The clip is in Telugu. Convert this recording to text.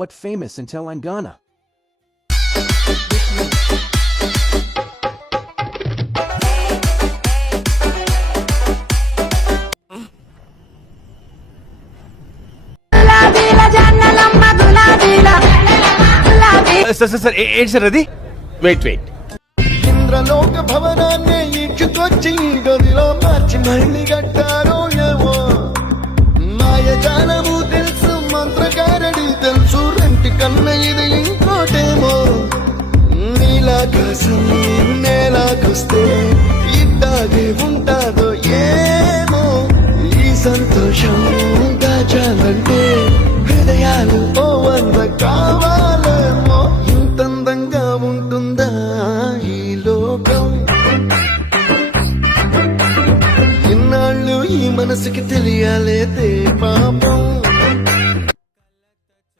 What famous in Telangana? Sir ఏంటి సార్ అది? వెయిట్ ఇంద్రలోక భవనాన్ని ఈడ్చుకొచ్చి గదిలో మార్చి మళ్ళీ కట్టారో ఏమో. మాయజాలము తెలుసు, మంత్రకారడి తెలుసు, రెంటి కన్న ఇది ఇంకోటేమో. నీలాకాశం నేలాకొస్తే ఇట్టాగే ఉంటాదో ఏమో. ఈ సంతోషం దాచాలంటే హృదయాలు